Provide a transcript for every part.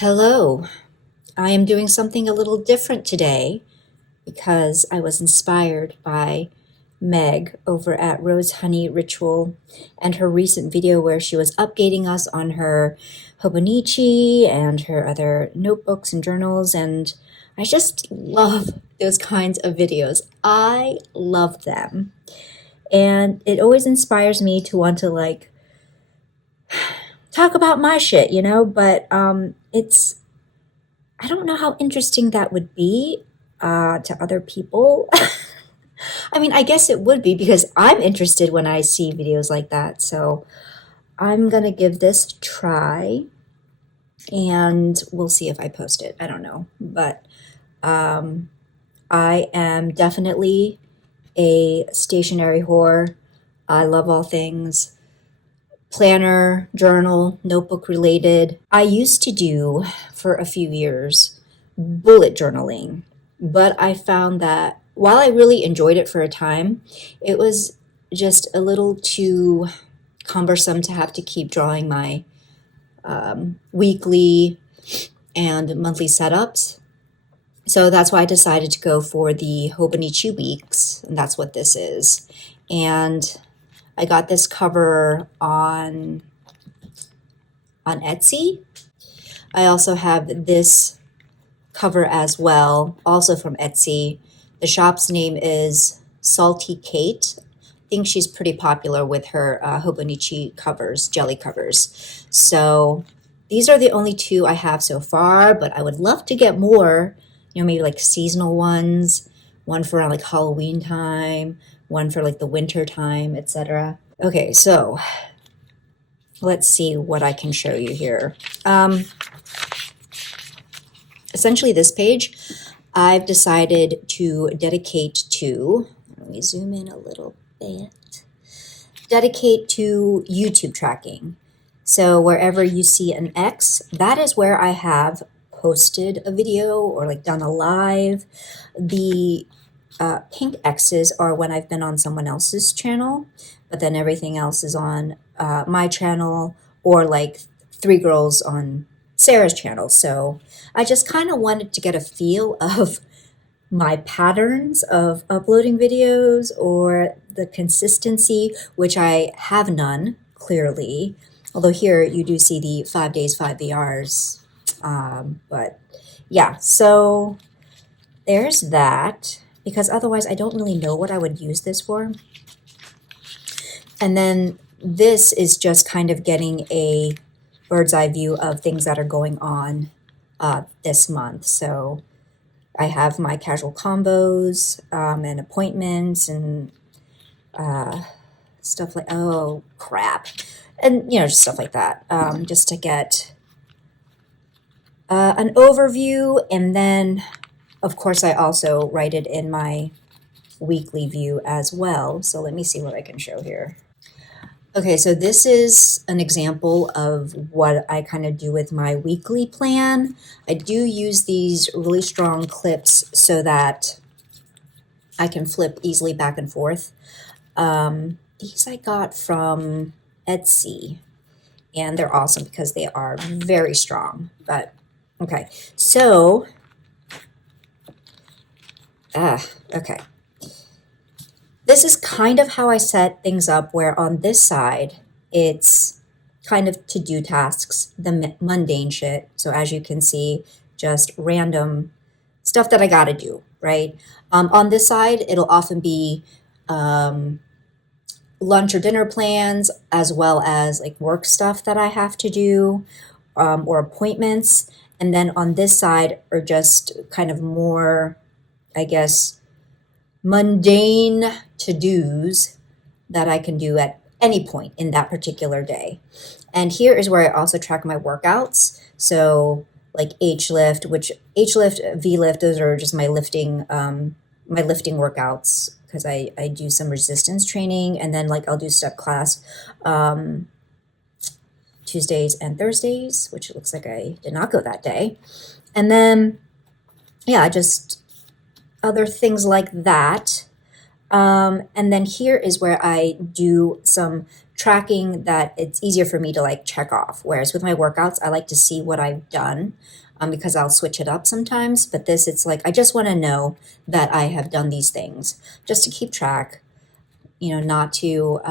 Hello. I am doing something a little different today because I was inspired by Meg over at Rose Honey Ritual and her recent video where she was updating us on her Hobonichi and her other notebooks and journals. And I just love those kinds of videos. I love them. And it always inspires me to want to talk about my shit, but it's I don't know how interesting that would be to other people. I mean, I guess it would be because I'm interested when I see videos like that. So I'm going to give this a try and we'll see if I post it. I don't know. But um, I am definitely a stationery whore. I love all things planner, journal, notebook related. I used to do for a few years bullet journaling, but I found that while I really enjoyed it for a time, it was just a little too cumbersome to have to keep drawing my weekly and monthly setups. So that's why I decided to go for the Hobonichi weeks, and that's what this is. And I got this cover on Etsy. I also have this cover as well, also from Etsy. The shop's name is Salty Kate. I think she's pretty popular with her Hobonichi covers, jelly covers. So these are the only two I have so far, but I would love to get more, maybe like seasonal ones, one for around like Halloween time, one for like the winter time, etc. Okay, so let's see what I can show you here. Essentially this page, I've decided to dedicate to, let me zoom in a little bit, dedicate to YouTube tracking. So wherever you see an X, that is where I have posted a video or like done a live. The pink X's are when I've been on someone else's channel, but then everything else is on my channel or like Three Girls on Sarah's channel. So I just kind of wanted to get a feel of my patterns of uploading videos or the consistency, which I have none, clearly. Although here you do see the 5 days, 5 VRs. But yeah, so there's that, because otherwise I don't really know what I would use this for. And then this is just kind of getting a bird's eye view of things that are going on this month. So I have my casual combos and appointments and stuff like, oh crap. And, just stuff like that, just to get an overview. And then, of course, I also write it in my weekly view as well. So let me see what I can show here. Okay, so this is an example of what I kind of do with my weekly plan. I do use these really strong clips so that I can flip easily back and forth. These I got from Etsy, and they're awesome because they are very strong. But okay, so okay. This is kind of how I set things up, where on this side, it's kind of to-do tasks, the mundane shit. So as you can see, just random stuff that I gotta do, right? On this side, it'll often be lunch or dinner plans, as well as like work stuff that I have to do, or appointments. And then on this side are just kind of more, I guess, mundane to-dos that I can do at any point in that particular day. And here is where I also track my workouts. So like H-lift, H-lift, V-lift, those are just my lifting workouts, because I do some resistance training, and then like I'll do step class Tuesdays and Thursdays, which it looks like I did not go that day. And then, yeah, just other things like that. And then here is where I do some tracking that it's easier for me to like check off. Whereas with my workouts, I like to see what I've done because I'll switch it up sometimes. But this, it's like, I just want to know that I have done these things just to keep track, you know, not to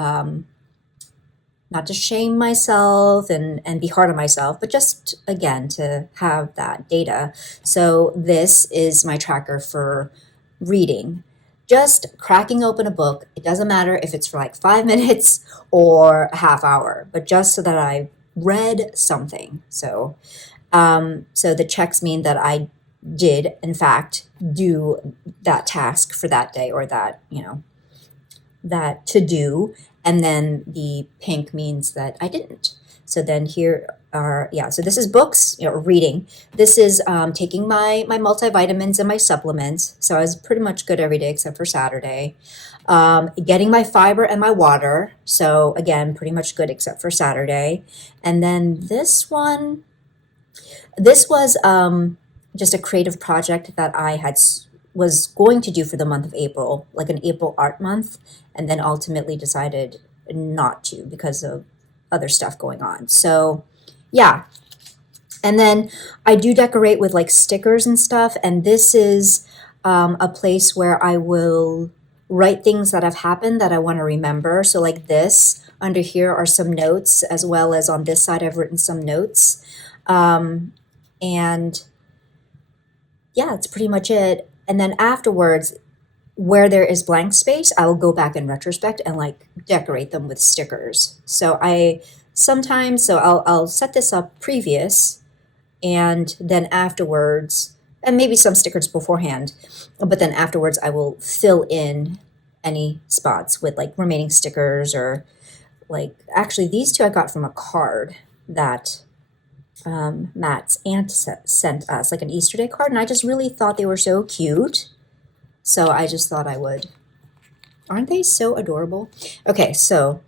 shame myself and be hard on myself, but just again to have that data. So this is my tracker for reading. Just cracking open a book. It doesn't matter if it's for like 5 minutes or a half hour, but just so that I read something. So the checks mean that I did in fact do that task for that day, or that, you know, that to do, and then the pink means that I didn't. So then here are, yeah, so this is books, you know, reading. This is taking my multivitamins and my supplements. So I was pretty much good every day except for Saturday. Getting my fiber and my water. So again, pretty much good except for Saturday. And then this one, this was just a creative project that I was going to do for the month of April, like an April art month, and then ultimately decided not to because of other stuff going on. So yeah. And then I do decorate with like stickers and stuff. And this is a place where I will write things that have happened that I want to remember. So like this, under here are some notes, as well as on this side I've written some notes. And yeah, that's pretty much it. And then afterwards, where there is blank space, I will go back in retrospect and like decorate them with stickers. So I'll set this up previous, and then afterwards, and maybe some stickers beforehand, but then afterwards I will fill in any spots with like remaining stickers, or like, actually these two I got from a card that Matt's aunt sent us, like an Easter Day card, and I just really thought they were so cute. So I just thought I would. Aren't they so adorable? Okay, so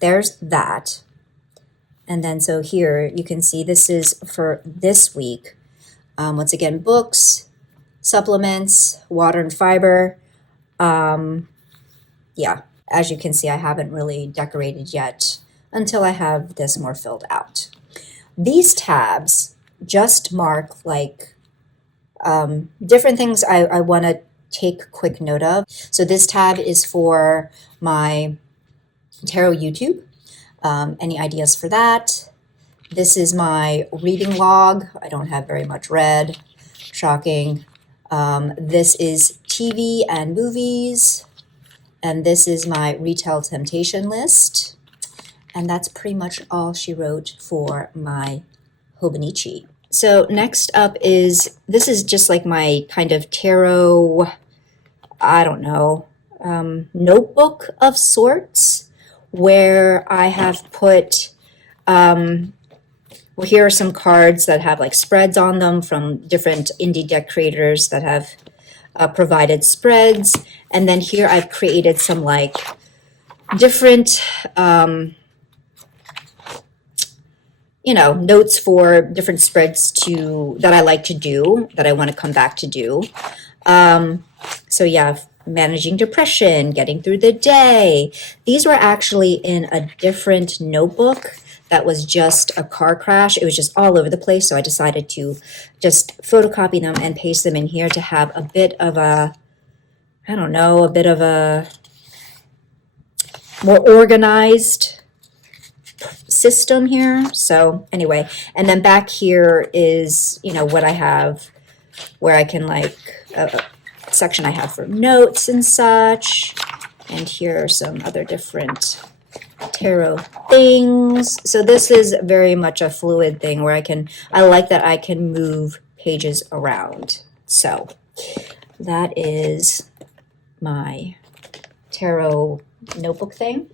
there's that. And then so here you can see this is for this week. Once again, books, supplements, water and fiber. Yeah, as you can see, I haven't really decorated yet until I have this more filled out. These tabs just mark like different things I want to take quick note of. So this tab is for my tarot YouTube. Any ideas for that? This is my reading log. I don't have very much read. Shocking. This is TV and movies. And this is my retail temptation list. And that's pretty much all she wrote for my Hobonichi. So next up is, this is just like my kind of tarot, I don't know, notebook of sorts, where I have put, well, here are some cards that have like spreads on them from different indie deck creators that have provided spreads. And then here I've created some like different, you know, notes for different spreads that I like to do, that I want to come back to do. So yeah, managing depression, getting through the day. These were actually in a different notebook that was just a car crash. It was just all over the place. So I decided to just photocopy them and paste them in here to have a bit of a, I don't know, a bit of a more organized system here. So anyway, and then back here is, you know, what I have where I can like a section I have for notes and such. And here are some other different tarot things. So this is very much a fluid thing where I like that I can move pages around. So that is my tarot notebook thing.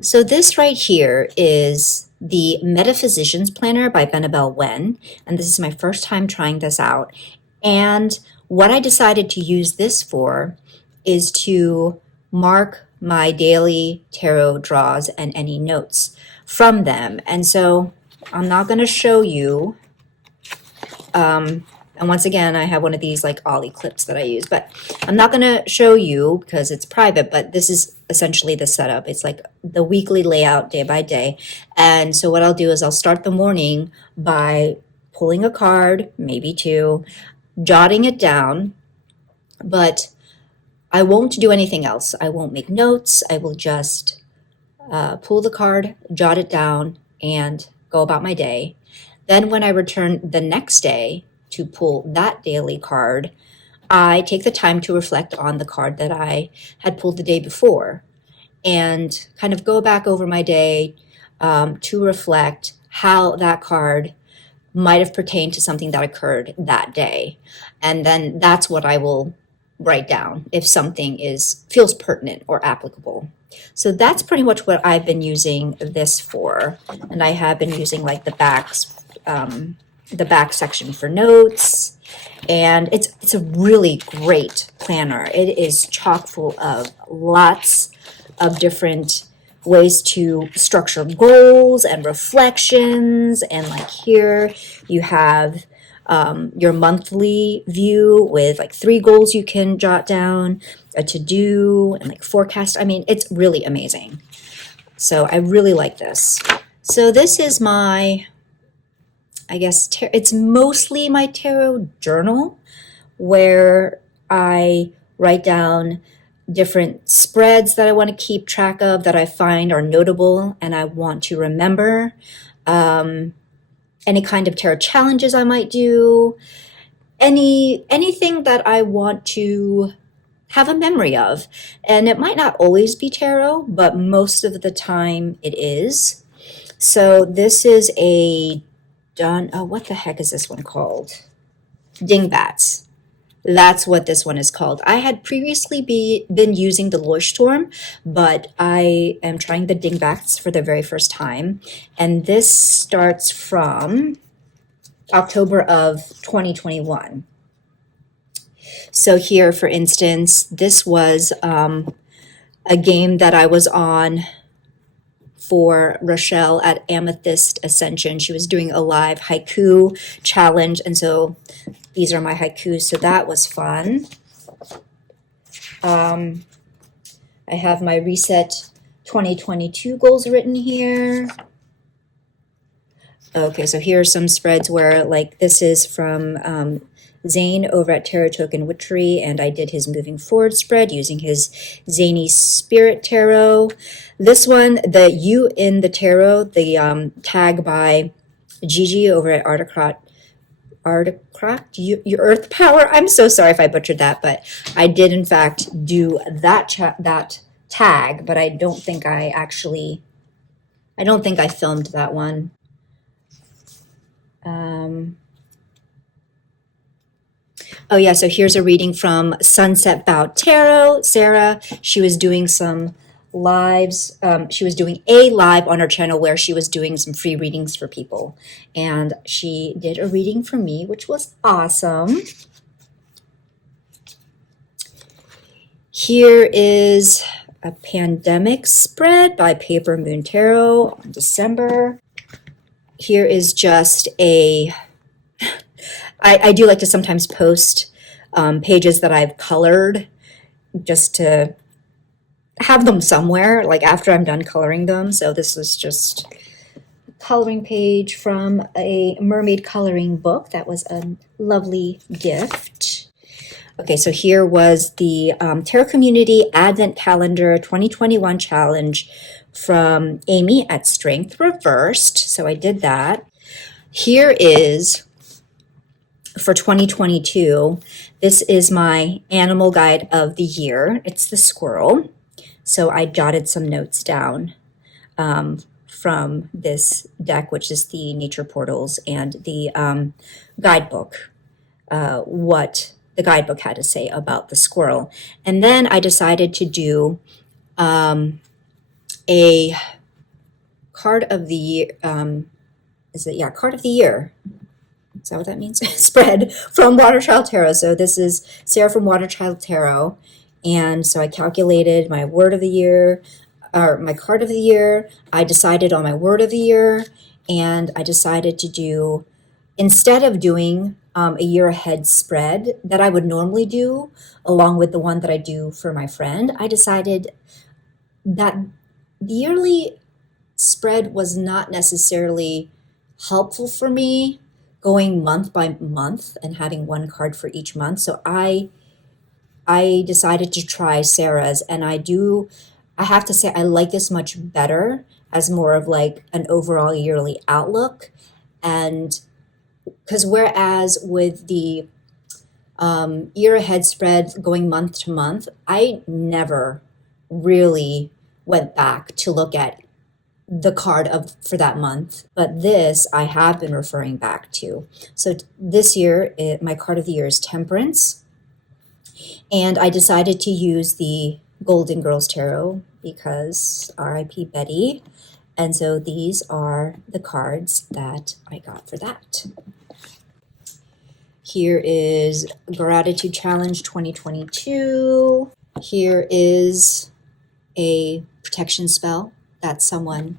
So this right here is the Metaphysician's Planner by Benabel Wen, and this is my first time trying this out. And what I decided to use this for is to mark my daily tarot draws and any notes from them. And so I'm not going to show you. I'm And once again, I have one of these like Ollie clips that I use, but I'm not going to show you because it's private, but this is essentially the setup. It's like the weekly layout day by day. And so what I'll do is I'll start the morning by pulling a card, maybe two, jotting it down, but I won't do anything else. I won't make notes. I will just pull the card, jot it down, and go about my day. Then when I return the next day to pull that daily card, I take the time to reflect on the card that I had pulled the day before and kind of go back over my day to reflect how that card might have pertained to something that occurred that day. And then that's what I will write down if something feels pertinent or applicable. So that's pretty much what I've been using this for. And I have been using like the back section for notes. And it's a really great planner. It is chock full of lots of different ways to structure goals and reflections. And like here you have your monthly view with like 3 goals you can jot down, a to-do, and like forecast. I mean, it's really amazing. So I really like this. So this is my, I guess, it's mostly my tarot journal where I write down different spreads that I want to keep track of that I find are notable and I want to remember. Any kind of tarot challenges I might do, anything that I want to have a memory of. And it might not always be tarot, but most of the time it is. So this is what the heck is this one called? Dingbats. That's what this one is called. I had previously been using the Leuchtturm, but I am trying the Dingbats for the very first time. And this starts from October of 2021. So here, for instance, this was a game that I was on for Rochelle at Amethyst Ascension. She was doing a live haiku challenge, and so these are my haikus, so that was fun. I have my Reset 2022 goals written here. Okay, so here are some spreads where, like, this is from Zane over at Tarot Token Witchery, and I did his moving forward spread using his Zany Spirit Tarot. This one, the U in the Tarot, the tag by Gigi over at Artocrat, your Earth Power. I'm so sorry if I butchered that, but I did in fact do that tag, but I don't think I filmed that one. Oh yeah, so here's a reading from Sunset Bow Tarot. Sarah, she was doing some lives. She was doing a live on her channel where she was doing some free readings for people. And she did a reading for me, which was awesome. Here is a pandemic spread by Paper Moon Tarot on December. Here is just I do like to sometimes post pages that I've colored just to have them somewhere, like after I'm done coloring them. So this is just a coloring page from a mermaid coloring book. That was a lovely gift. Okay, so here was the Tarot Community Advent Calendar 2021 Challenge from Amy at Strength Reversed. So I did that. Here is, for 2022, this is my animal guide of the year. It's the squirrel. So I jotted some notes down from this deck, which is the Nature Portals, and the guidebook, what the guidebook had to say about the squirrel. And then I decided to do a card of the year. Card of the year. Is that what that means? Spread from Waterchild Tarot. So this is Sarah from Waterchild Tarot. And so I calculated my word of the year, or my card of the year. I decided on my word of the year, and I decided to do, instead of doing a year ahead spread that I would normally do along with the one that I do for my friend, I decided that the yearly spread was not necessarily helpful for me going month by month and having one card for each month. So I decided to try Sarah's, and I have to say I like this much better as more of like an overall yearly outlook. And because whereas with the year ahead spread going month to month, I never really went back to look at the card of for that month, but this I have been referring back to. So this year, my card of the year is Temperance, and I decided to use the Golden Girls Tarot because R.I.P. Betty, and so these are the cards that I got for that. Here is Gratitude Challenge 2022. Here is a protection spell that someone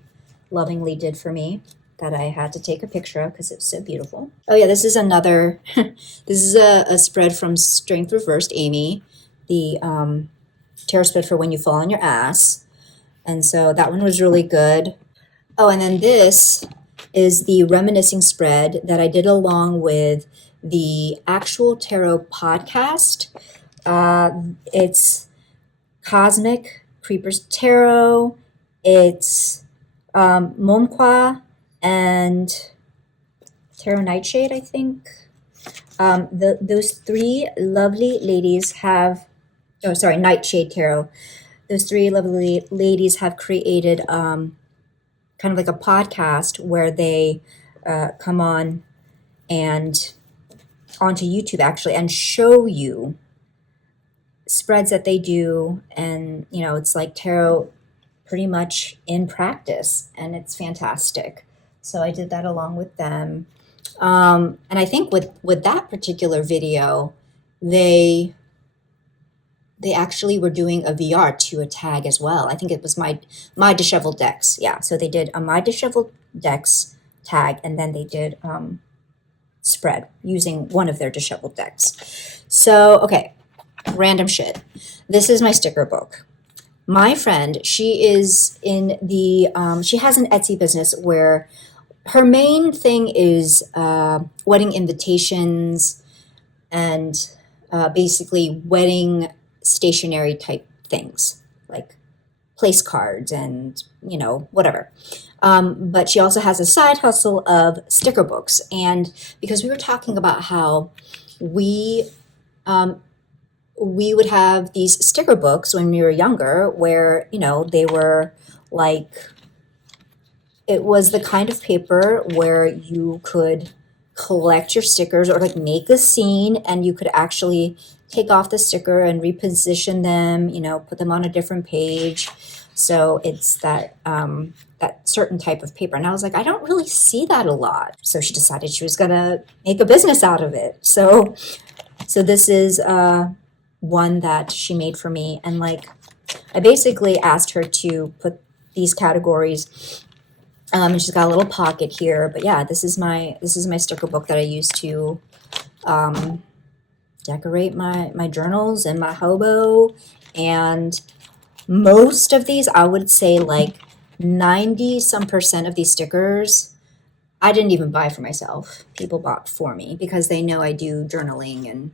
lovingly did for me that I had to take a picture of because it's so beautiful. Oh yeah, this is another, this is a spread from Strength Reversed Amy, the tarot spread for when you fall on your ass. And so that one was really good. Oh, and then this is the reminiscing spread that I did along with the actual tarot podcast. It's Cosmic Creepers Tarot. It's Momqua and Tarot Nightshade, I think. Those three lovely ladies have, oh, sorry, Nightshade Tarot. Those three lovely ladies have created kind of like a podcast where they come on and onto YouTube actually and show you spreads that they do. And, you know, it's like tarot pretty much in practice, and it's fantastic. So I did that along with them. And I think with that particular video, they actually were doing a VR to a tag as well. I think it was my disheveled decks. Yeah, so they did a my disheveled decks tag, and then they did spread using one of their disheveled decks. So okay, random shit. This is my sticker book. My friend, she is in the she has an Etsy business where her main thing is wedding invitations and basically wedding stationery type things like place cards and, you know, whatever. But she also has a side hustle of sticker books. And because we were talking about how we would have these sticker books when we were younger where, you know, they were like, it was the kind of paper where you could collect your stickers or like make a scene, and you could actually take off the sticker and reposition them, you know, put them on a different page. So it's that that certain type of paper. And I was like, I don't really see that a lot. So she decided she was gonna make a business out of it. So this is one that she made for me, and like I basically asked her to put these categories. And she's got a little pocket here, but yeah, this is my sticker book that I use to decorate my journals and my hobo. And most of these, I would say like 90% of these stickers, I didn't even buy for myself. People bought for me because they know I do journaling and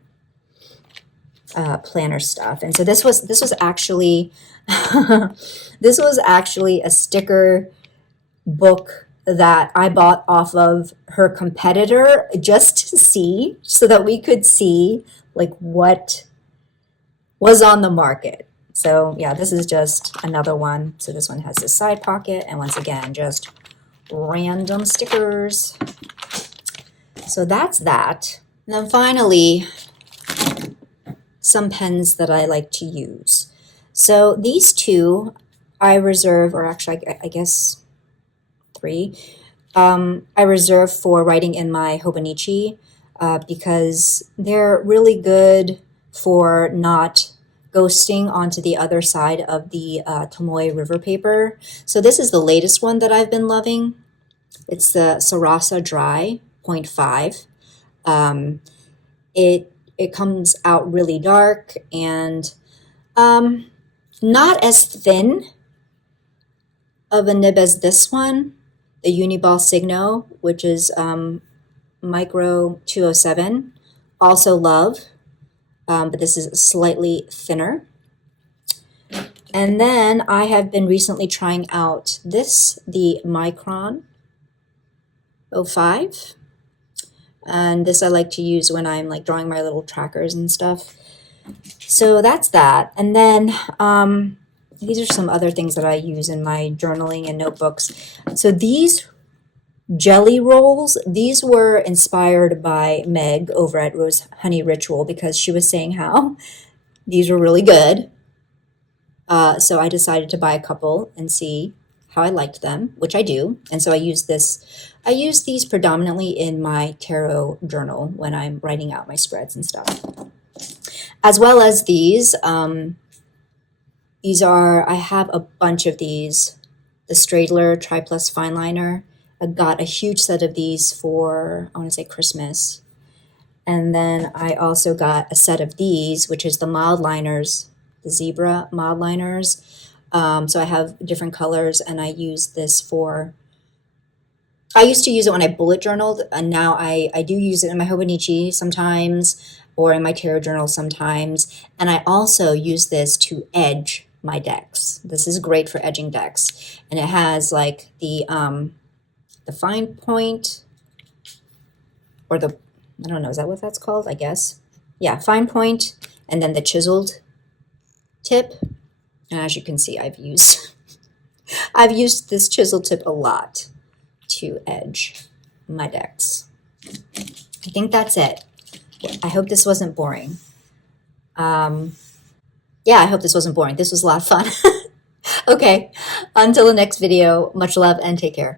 planner stuff. And so this was actually this was actually a sticker book that I bought off of her competitor just to see, so that we could see like what was on the market. So yeah, this is just another one. So this one has this side pocket, and once again, just random stickers. So that's that. And then finally, some pens that I like to use. So these two I reserve, or actually I guess three, I reserve for writing in my Hobonichi because they're really good for not ghosting onto the other side of the Tomoe River paper. So this is the latest one that I've been loving. It's the Sarasa Dry 0.5. It comes out really dark and not as thin of a nib as this one, the Uniball Signo, which is Micro 207. Also love, but this is slightly thinner. And then I have been recently trying out this, the Micron 05. And this I like to use when I'm like drawing my little trackers and stuff. So that's that. And then these are some other things that I use in my journaling and notebooks. So these jelly rolls, these were inspired by Meg over at Rose Honey Ritual because she was saying how these were really good. So I decided to buy a couple and see how I liked them, which I do. And so I use these predominantly in my tarot journal when I'm writing out my spreads and stuff. As well as these. I have a bunch of these. The Stradler Tri-Plus Fine Liner. I got a huge set of these for, I want to say Christmas. And then I also got a set of these, which is the mild liners, the zebra mild liners. So I have different colors, and I use this for, I used to use it when I bullet journaled, and now I do use it in my Hobonichi sometimes, or in my tarot journal sometimes. And I also use this to edge my decks. This is great for edging decks. And it has like the fine point, or the, I don't know, is that what that's called? I guess. Yeah, fine point, and then the chiseled tip. And as you can see, I've used this chisel tip a lot to edge my decks. I think that's it. I hope this wasn't boring. Yeah, I hope this wasn't boring. This was a lot of fun. Okay, until the next video, much love and take care.